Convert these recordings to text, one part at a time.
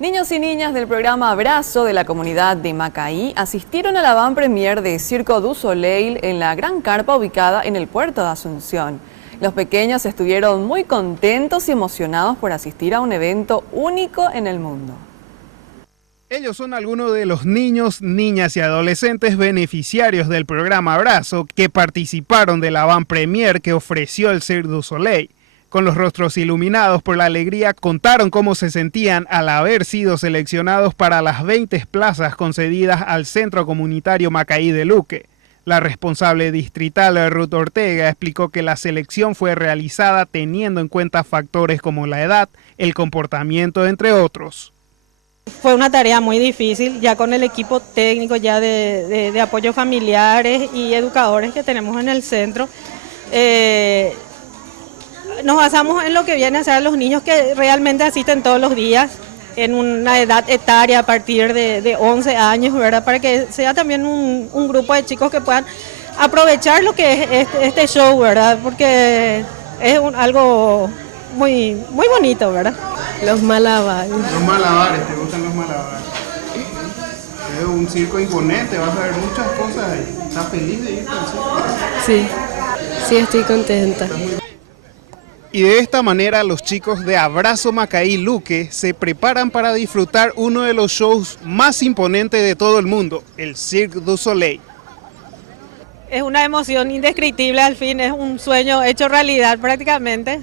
Niños y niñas del programa Abrazo de la comunidad de Macaí asistieron a la avant-première de Circo du Soleil en la gran carpa ubicada en el puerto de Asunción. Los pequeños estuvieron muy contentos y emocionados por asistir a un evento único en el mundo. Ellos son algunos de los niños, niñas y adolescentes beneficiarios del programa Abrazo que participaron de la avant-première que ofreció el Cirque du Soleil. Con los rostros iluminados por la alegría, contaron cómo se sentían al haber sido seleccionados para las 20 plazas concedidas al Centro Comunitario Macaí de Luque. La responsable distrital Ruth Ortega explicó que la selección fue realizada teniendo en cuenta factores como la edad, el comportamiento, entre otros. Fue una tarea muy difícil, ya con el equipo técnico ya de apoyo familiares y educadores que tenemos en el centro. Nos basamos en lo que vienen a ser los niños que realmente asisten todos los días, en una edad etaria a partir de 11 años, ¿verdad? Para que sea también un grupo de chicos que puedan aprovechar lo que es este show, ¿verdad? Porque es algo muy bonito, ¿verdad? Los malabares. Los malabares, ¿te gustan los malabares? Es un circo imponente, vas a ver muchas cosas ahí. ¿Estás feliz de ir al circo? Sí, estoy contenta. Y de esta manera los chicos de Abrazo Macaí Luque se preparan para disfrutar uno de los shows más imponentes de todo el mundo, el Cirque du Soleil. Es una emoción indescriptible, al fin es un sueño hecho realidad prácticamente.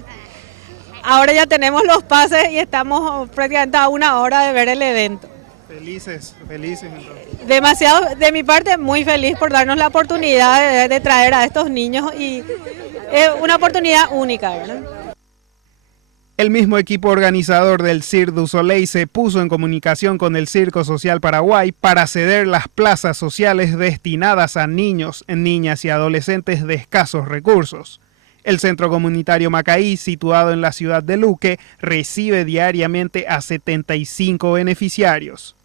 Ahora ya tenemos los pases y estamos prácticamente a una hora de ver el evento. Felices entonces. Demasiado, de mi parte, muy feliz por darnos la oportunidad de traer a estos niños y es una oportunidad única, ¿verdad? El mismo equipo organizador del Cirque du Soleil se puso en comunicación con el Circo Social Paraguay para ceder las plazas sociales destinadas a niños, niñas y adolescentes de escasos recursos. El Centro Comunitario Macaí, situado en la ciudad de Luque, recibe diariamente a 75 beneficiarios.